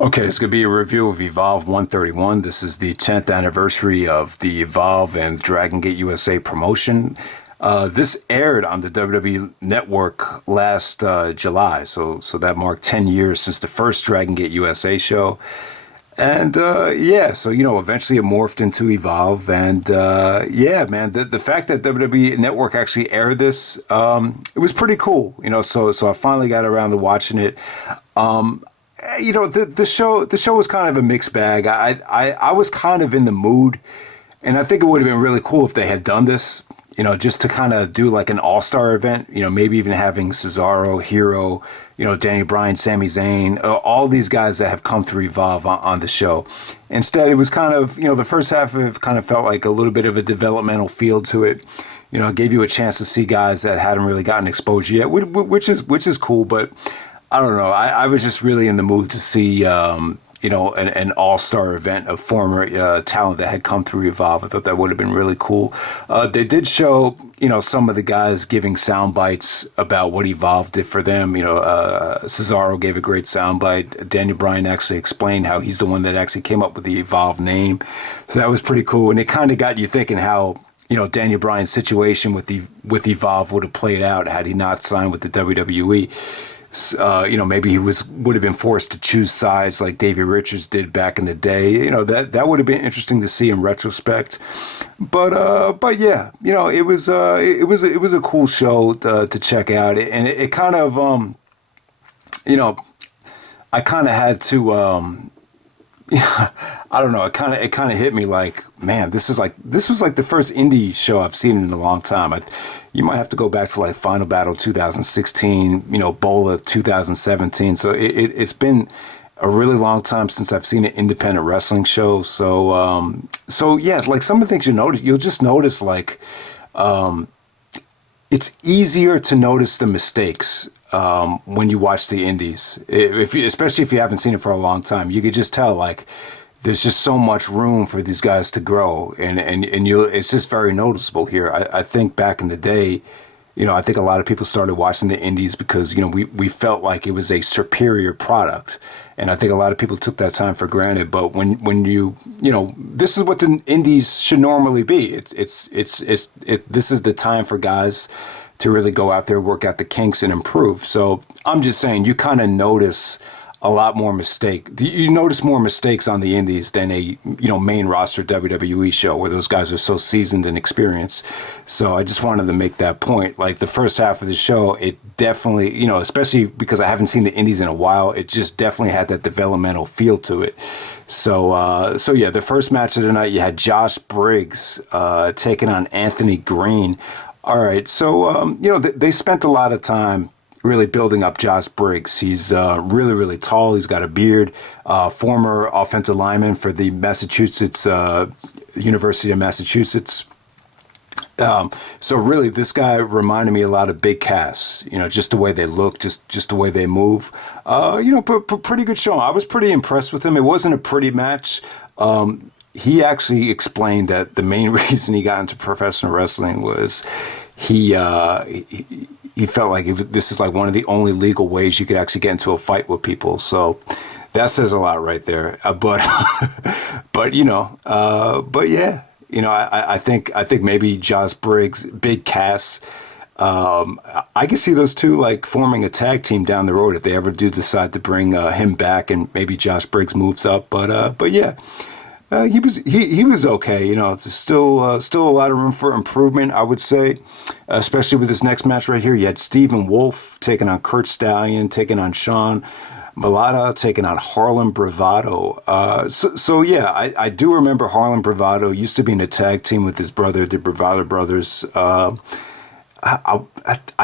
Okay, it's going to be a review of Evolve 131. This is the 10th anniversary of the Evolve and Dragon Gate USA promotion. This aired on the WWE Network last July, so that marked 10 years since the first Dragon Gate USA show. And yeah, so eventually it morphed into Evolve, and yeah, man, the fact that WWE Network actually aired this, it was pretty cool, So I finally got around to watching it. The show was kind of a mixed bag. I was kind of in the mood, and I think it would have been really cool if they had done this, just to kind of do like an all-star event, maybe even having Cesaro, Hero, Daniel Bryan, Sami Zayn, all these guys that have come through Evolve on the show. Instead, it was kind of, the first half of it kind of felt like a little bit of a developmental feel to it. It gave you a chance to see guys that hadn't really gotten exposure yet, which is cool, but I don't know. I was just really in the mood to see, an all-star event of former talent that had come through Evolve. I thought that would have been really cool. They did show, some of the guys giving sound bites about what Evolve did for them. Cesaro gave a great sound bite. Daniel Bryan actually explained how he's the one that actually came up with the Evolve name. So that was pretty cool. And it kind of got you thinking how, Daniel Bryan's situation with Evolve would have played out had he not signed with the WWE. Maybe he would have been forced to choose sides like Davey Richards did back in the day. That would have been interesting to see in retrospect. But yeah, it was a cool show to check out, and it kind of I kind of had to I don't know. It kind of hit me like, man, this was like the first indie show I've seen in a long time. You might have to go back to like Final Battle 2016, Bola 2017. So it's been a really long time since I've seen an independent wrestling show. So yeah, like some of the things you'll just notice like, it's easier to notice the mistakes when you watch the indies, especially if you haven't seen it for a long time. You could just tell like there's just so much room for these guys to grow, and it's just very noticeable here. I think back in the day, I think a lot of people started watching the indies because we felt like it was a superior product, and I think a lot of people took that time for granted. But when you this is what the indies should normally be. This is the time for guys to really go out there, work out the kinks, and improve. So I'm just saying, you kind of notice a lot more You notice more mistakes on the indies than a main roster WWE show where those guys are so seasoned and experienced. So I just wanted to make that point. Like the first half of the show, it definitely, especially because I haven't seen the indies in a while, it just definitely had that developmental feel to it. So yeah, the first match of the night, you had Josh Briggs taking on Anthony Greene. All right, so they spent a lot of time really building up Josh Briggs. He's really, really tall. He's got a beard. Former offensive lineman for the University of Massachusetts. So really, this guy reminded me a lot of Big Cass. Just the way they look, just the way they move. Pretty good show. I was pretty impressed with him. It wasn't a pretty match. He actually explained that the main reason he got into professional wrestling was he felt like this is like one of the only legal ways you could actually get into a fight with people. So that says a lot right there. But yeah, I think maybe Josh Briggs, Big Cass, I can see those two like forming a tag team down the road if they ever do decide to bring him back and maybe Josh Briggs moves up. But yeah. He was okay, There's still a lot of room for improvement, I would say, especially with this next match right here. You had Stephen Wolf taking on Curt Stallion, taking on Sean Mulata, taking on Harlem Bravado. So yeah, I do remember Harlem Bravado used to be in a tag team with his brother, the Bravado brothers. I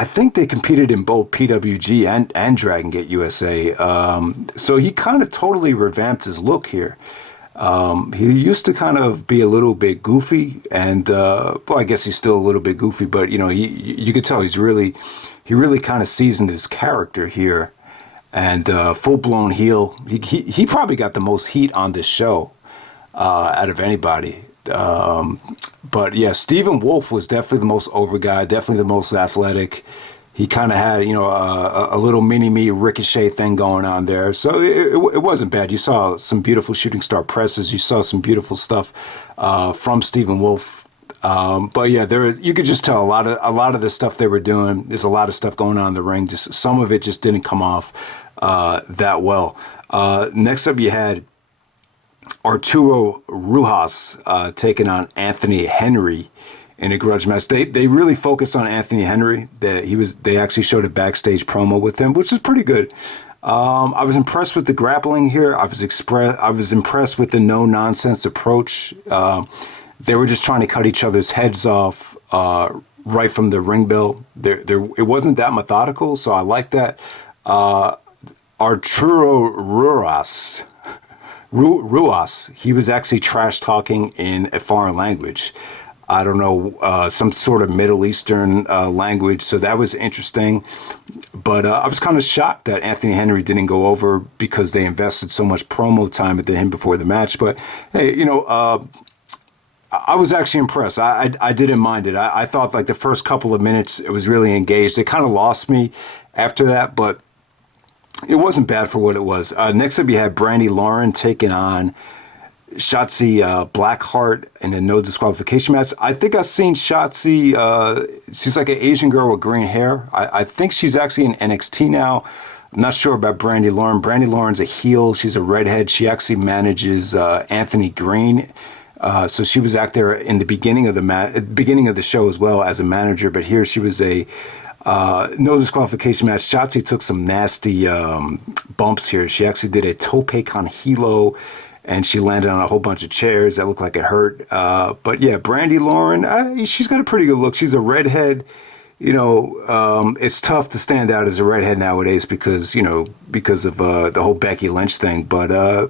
think they competed in both PWG and Dragon Gate USA. So he kind of totally revamped his look here. He used to kind of be a little bit goofy, and I guess he's still a little bit goofy, but you could tell he really kind of seasoned his character here, and full blown heel. He probably got the most heat on this show out of anybody. But yeah, Stephen Wolf was definitely the most over guy, definitely the most athletic. he kind of had, a little mini-me Ricochet thing going on there. So it wasn't bad. You saw some beautiful shooting star presses. You saw some beautiful stuff from Stephen Wolf. But yeah, you could just tell a lot of the stuff they were doing. There's a lot of stuff going on in the ring. Just some of it just didn't come off that well. Next up, you had Arturo Ruas taking on Anthony Henry in a grudge match. They really focused on Anthony Henry. They actually showed a backstage promo with him, which is pretty good. I was impressed with the grappling here. I was impressed with the no nonsense approach. They were just trying to cut each other's heads off right from the ring bell. It wasn't that methodical, so I like that. Arturo Ruas, he was actually trash talking in a foreign language. I don't know, some sort of Middle Eastern language. So that was interesting. But I was kind of shocked that Anthony Henry didn't go over because they invested so much promo time into him before the match. But hey, I was actually impressed. I didn't mind it. I thought like the first couple of minutes, it was really engaged. It kind of lost me after that, but it wasn't bad for what it was. Next up, you had Brandi Lauren taking on Shotzi Blakheart in a no disqualification match. I think I've seen Shotzi. She's like an Asian girl with green hair. I think she's actually in NXT now. I'm not sure about Brandi Lauren. Brandi Lauren's a heel. She's a redhead. She actually manages Anthony Greene. So she was out there in the beginning of the show as well as a manager. But here she was a no disqualification match. Shotzi took some nasty bumps here. She actually did a tope con hilo, and she landed on a whole bunch of chairs that looked like it hurt. But yeah, Brandi Lauren, she's got a pretty good look. She's a redhead. It's tough to stand out as a redhead nowadays because of the whole Becky Lynch thing. But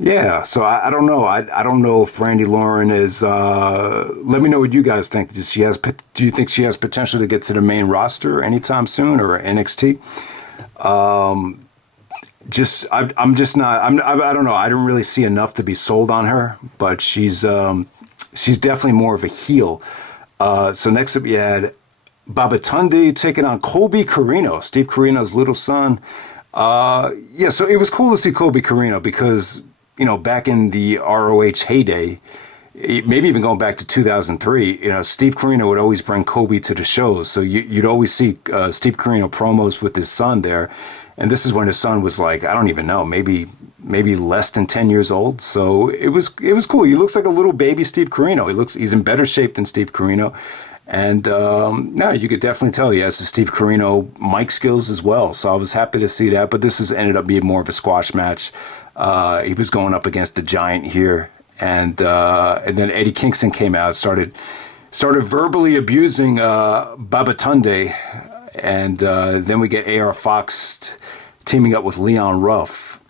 yeah, so I don't know. I don't know if Brandi Lauren is. Let me know what you guys think. Do you think she has potential to get to the main roster anytime soon or NXT? I'm just not. I don't know. I don't really see enough to be sold on her, but she's definitely more of a heel. So next up, you had Babatunde taking on Colby Corino, Steve Corino's little son. Yeah, so it was cool to see Colby Corino because back in the ROH heyday, maybe even going back to 2003, Steve Corino would always bring Colby to the shows. So you'd always see Steve Corino promos with his son there. And this is when his son was like, I don't even know, maybe less than 10 years old. So it was cool. He looks like a little baby Steve Corino. He's in better shape than Steve Corino. And no, you could definitely tell he has the Steve Corino mic skills as well. So I was happy to see that. But this ended up being more of a squash match. He was going up against the Giant here. And then Eddie Kingston came out, started verbally abusing Babatunde. And then we get AR Fox teaming up with Leon Ruff,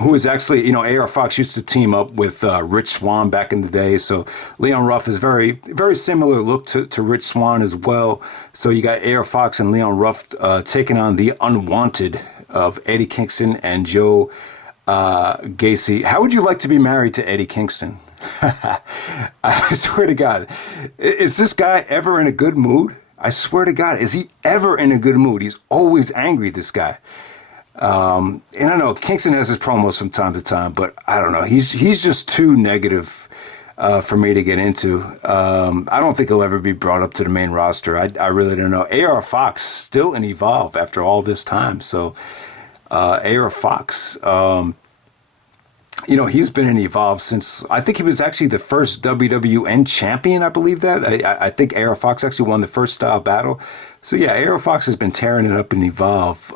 who is actually, AR Fox used to team up with Rich Swann back in the day. So Leon Ruff is very, very similar look to Rich Swann as well. So you got AR Fox and Leon Ruff taking on the Unwanted of Eddie Kingston and Joe Gacy. How would you like to be married to Eddie Kingston? I swear to God, is this guy ever in a good mood? I swear to God, is he ever in a good mood? He's always angry, this guy. And I know Kingston has his promos from time to time, but I don't know. He's just too negative for me to get into. I don't think he'll ever be brought up to the main roster. I really don't know. AR Fox still in Evolve after all this time. So AR Fox, he's been in Evolve since, I think he was actually the first WWN champion, I believe that. I think AR Fox actually won the first style battle. So yeah, AR Fox has been tearing it up in Evolve,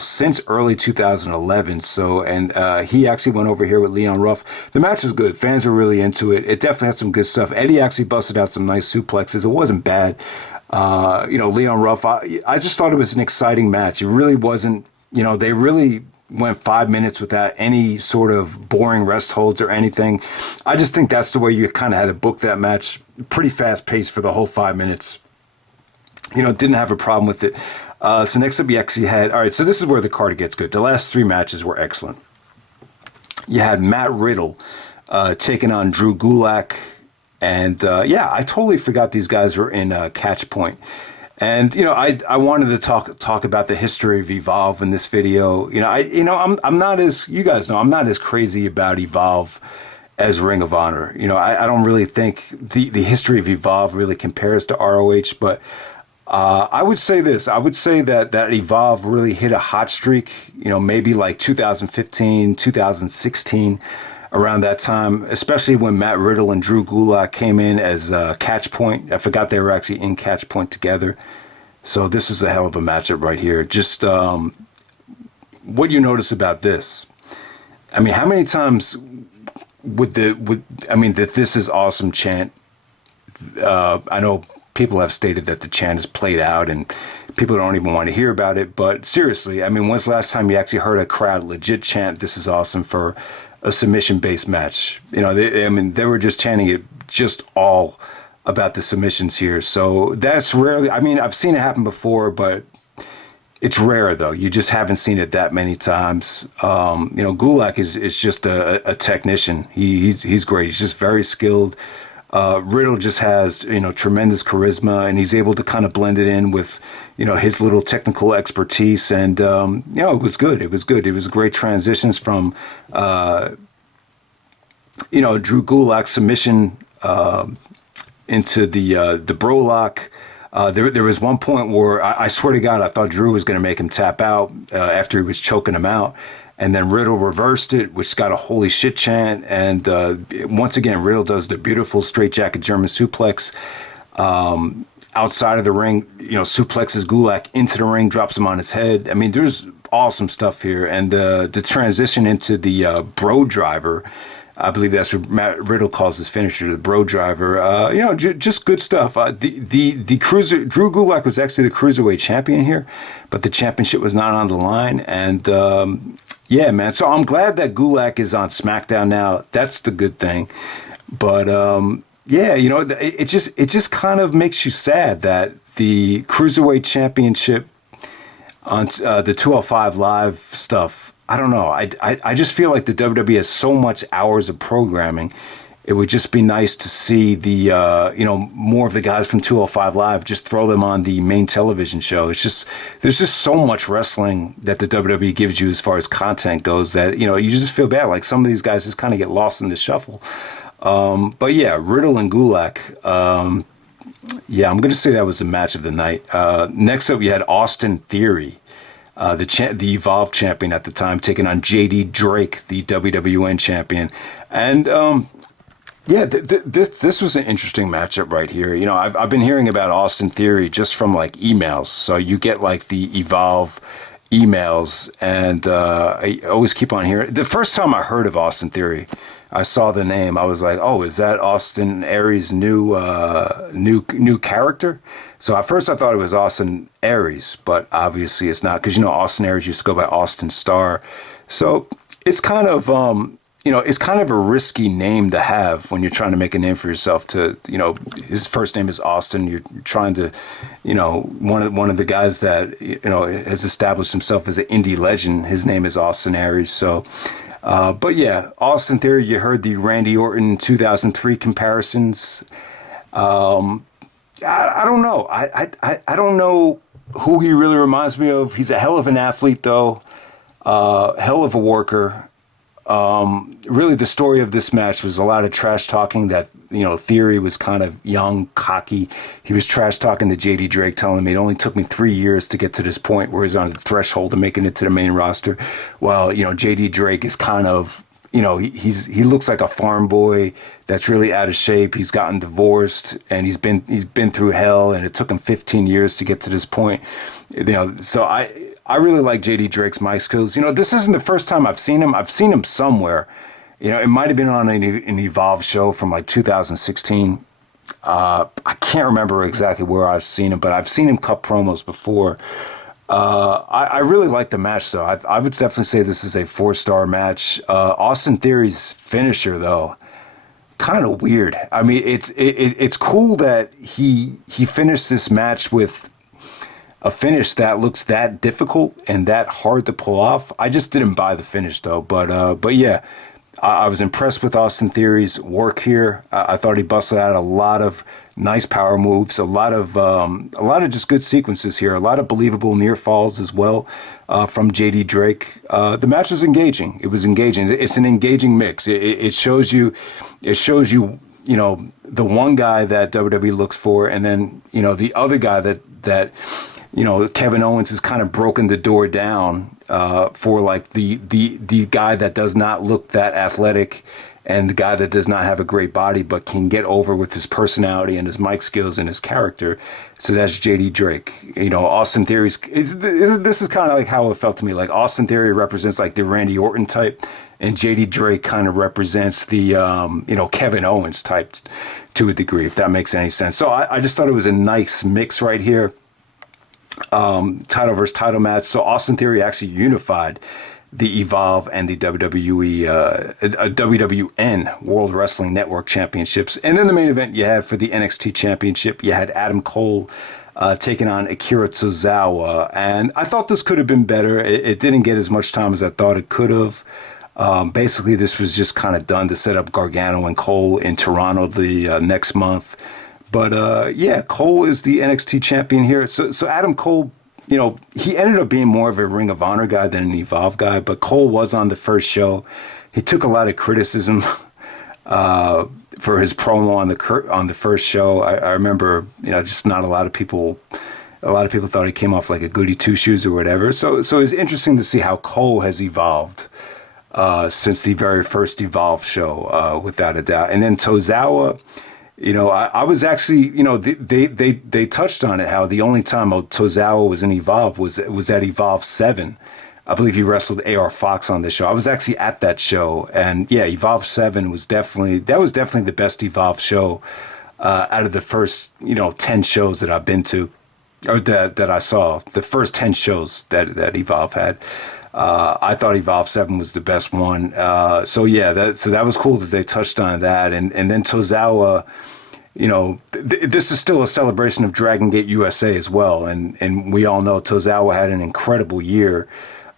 since early 2011. So, and he actually went over here with Leon Ruff. The match was good. Fans were really into it. It definitely had some good stuff. Eddie actually busted out some nice suplexes. It wasn't bad. Leon Ruff, I just thought it was an exciting match. It really wasn't, they really went 5 minutes without any sort of boring rest holds or anything. I just think that's the way you kind of had to book that match. Pretty fast paced for the whole 5 minutes. Didn't have a problem with it. So next up, you actually had, all right, so this is where the card gets good. The last three matches were excellent. You had Matt Riddle taking on Drew Gulak. And I totally forgot these guys were in Catch Point. And I wanted to talk about the history of Evolve in this video. I'm not as, you guys know, I'm not as crazy about Evolve as Ring of Honor. I don't really think the history of Evolve really compares to ROH, but I would say this. I would say that Evolve really hit a hot streak, maybe like 2015, 2016, around that time, especially when Matt Riddle and Drew Gulak came in as Catch Point. I forgot they were actually in Catch Point together. So this was a hell of a matchup right here. Just what you notice about this. I mean, how many times that this is awesome chant. I know people have stated that the chant is played out and people don't even want to hear about it. But seriously, I mean, when's the last time you actually heard a crowd legit chant "This is awesome" for a submission-based match? They were just chanting it just all about the submissions here. So that's rarely, I've seen it happen before, but it's rare though. You just haven't seen it that many times. Gulak is just a technician. He's great. He's just very skilled. Riddle just has, tremendous charisma, and he's able to kind of blend it in with, his little technical expertise. And, it was good. It was good. It was great transitions from, Drew Gulak's submission into the bro lock. There was one point where I swear to God, I thought Drew was going to make him tap out after he was choking him out. And then Riddle reversed it, which got a holy shit chant. And once again, Riddle does the beautiful straightjacket German suplex outside of the ring, suplexes Gulak into the ring, drops him on his head. I mean, there's awesome stuff here. And the transition into the bro driver, I believe that's what Matt Riddle calls his finisher, the bro driver. Just good stuff. The cruiser, Drew Gulak was actually the cruiserweight champion here, but the championship was not on the line. And yeah, man. So I'm glad that Gulak is on SmackDown now. That's the good thing. But yeah, it just kind of makes you sad that the cruiserweight championship on the 205 Live stuff, I don't know. I just feel like the WWE has so much hours of programming. It would just be nice to see the more of the guys from 205 Live, just throw them on the main television show. There's just so much wrestling that the WWE gives you as far as content goes that you just feel bad. Like some of these guys just kind of get lost in the shuffle. But yeah, Riddle and Gulak. Yeah, I'm going to say that was the match of the night. Next up, you had Austin Theory, the Evolve champion at the time, taking on JD Drake, the WWN champion. And yeah, this was an interesting matchup right here. I've been hearing about Austin Theory just from like emails. So you get like the Evolve emails, and I always keep on hearing. The first time I heard of Austin Theory, I saw the name. I was like, "Oh, is that Austin Aries' new character?" So at first I thought it was Austin Aries, but obviously it's not, because Austin Aries used to go by Austin Starr. So it's kind of it's kind of a risky name to have when you're trying to make a name for yourself. His first name is Austin. You're trying to, one of the guys that has established himself as an indie legend. His name is Austin Aries. So, but yeah, Austin Theory. You heard the Randy Orton 2003 comparisons. I don't know. I don't know who he really reminds me of. He's a hell of an athlete, though. Hell of a worker. Really, the story of this match was a lot of trash talking. That Theory was kind of young, cocky. He was trash talking to JD Drake, telling him it only took me 3 years to get to this point where he's on the threshold of making it to the main roster. Well, JD Drake is kind of he looks like a farm boy that's really out of shape. He's gotten divorced and he's been through hell, and it took him 15 years to get to this point. So I really like JD Drake's mic skills. This isn't the first time I've seen him. I've seen him somewhere. It might have been on an Evolve show from like 2016. I can't remember exactly where I've seen him, but I've seen him cut promos before. I really like the match, though. I would definitely say this is a 4-star match. Austin Theory's finisher, though, kind of weird. I mean, it's cool that he finished this match with a finish that looks that difficult and that hard to pull off. I just didn't buy the finish, though. But yeah, I was impressed with Austin Theory's work here. I thought he busted out a lot of nice power moves, a lot of just good sequences here, a lot of believable near falls as well from JD Drake. The match was engaging. It was engaging. It's an engaging mix. It shows you, the one guy that WWE looks for, and then the other guy that Kevin Owens has kind of broken the door down for like the guy that does not look that athletic and the guy that does not have a great body but can get over with his personality and his mic skills and his character. So that's JD Drake. Austin Theory's this is kind of like how it felt to me. Like Austin Theory represents like the Randy Orton type, and JD Drake kind of represents the Kevin Owens type to a degree, if that makes any sense. So I just thought it was a nice mix right here. Title versus title match. So Austin Theory actually unified the Evolve and the WWN World Wrestling Network Championships. And then the main event you had for the NXT Championship, you had Adam Cole taking on Akira Tozawa. And I thought this could have been better. It didn't get as much time as I thought it could have. Basically, this was just kind of done to set up Gargano and Cole in Toronto the next month. But Cole is the NXT champion here. So Adam Cole, he ended up being more of a Ring of Honor guy than an Evolve guy. But Cole was on the first show. He took a lot of criticism for his promo on the first show. I remember, just not a lot of people. A lot of people thought he came off like a goody two shoes or whatever. So it's interesting to see how Cole has evolved since the very first Evolve show, without a doubt. And then Tozawa. I was actually, they touched on it, how the only time Tozawa was in Evolve was at Evolve 7. I believe he wrestled AR Fox on this show. I was actually at that show. And yeah, Evolve 7 was definitely the best Evolve show out of the first, 10 shows that I've been to, or that I saw. The first 10 shows that Evolve had. I thought Evolve 7 was the best one. So that was cool that they touched on that. And then Tozawa, this is still a celebration of Dragon Gate USA as well. And we all know Tozawa had an incredible year.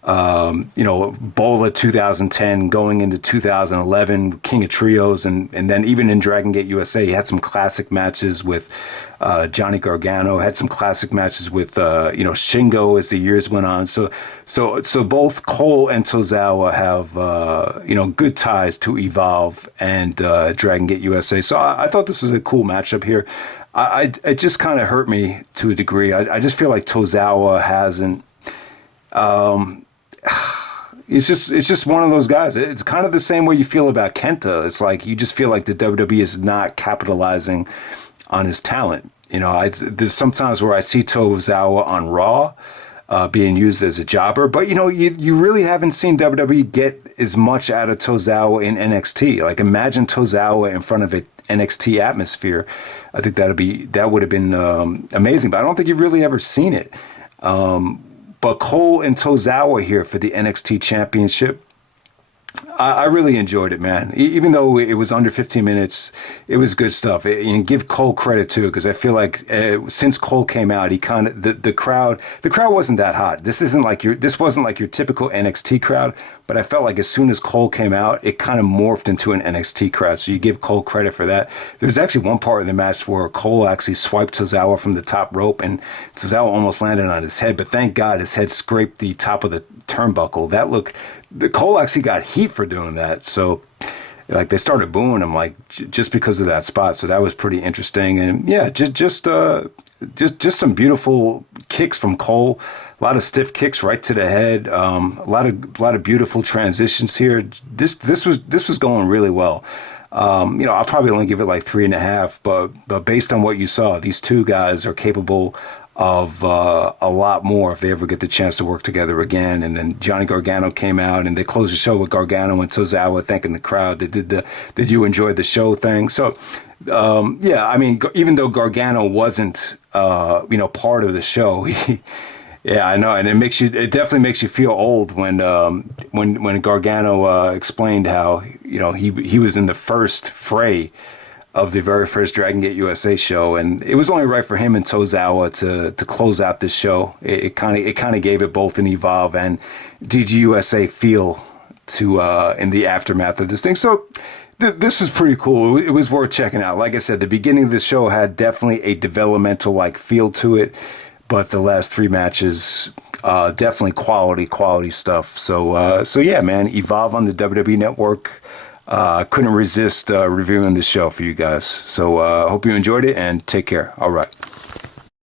Bola 2010 going into 2011, King of Trios. And then even in Dragon Gate USA, he had some classic matches with Johnny Gargano, had some classic matches with Shingo as the years went on. So both Cole and Tozawa have good ties to Evolve and Dragon Gate USA. So I thought this was a cool matchup here. It just kind of hurt me to a degree. I just feel like Tozawa hasn't. It's just one of those guys. It's kind of the same way you feel about Kenta. It's like you just feel like the WWE is not capitalizing on his talent. There's sometimes where I see Tozawa on Raw being used as a jobber, but you really haven't seen WWE get as much out of Tozawa in NXT. Like imagine Tozawa in front of an NXT atmosphere. I think that would have been amazing, but I don't think you've really ever seen it. But Cole and Tozawa here for the NXT Championship. I really enjoyed it, man. Even though it was under 15 minutes, it was good stuff. And give Cole credit too, because I feel like since Cole came out, he kind of the crowd wasn't that hot. This wasn't like your typical NXT crowd, but I felt like as soon as Cole came out, it kind of morphed into an NXT crowd. So you give Cole credit for that. There was actually one part of the match where Cole actually swiped Tozawa from the top rope, and Tozawa almost landed on his head, but thank God his head scraped the top of the turnbuckle. Cole actually got heat for doing that. So like they started booing him just because of that spot. So that was pretty interesting. And yeah, just some beautiful kicks from Cole. A lot of stiff kicks right to the head. A lot of beautiful transitions here. This was going really well. I'll probably only give it like 3.5, but based on what you saw, these two guys are capable of a lot more if they ever get the chance to work together again. And then Johnny Gargano came out and they closed the show with Gargano and Tozawa thanking the crowd. They did did you enjoy the show thing? So even though Gargano wasn't part of the show, yeah, I know, and it definitely makes you feel old when Gargano explained how he was in the first fray of the very first Dragon Gate USA show, and it was only right for him and Tozawa to close out this show. It kind of gave it both an Evolve and DGUSA feel to in the aftermath of this thing. So this was pretty cool. It was worth checking out. Like I said, the beginning of the show had definitely a developmental like feel to it, but the last 3 matches, definitely quality stuff. So yeah, man, Evolve on the WWE Network. Couldn't resist reviewing the show for you guys. So hope you enjoyed it and take care. All right.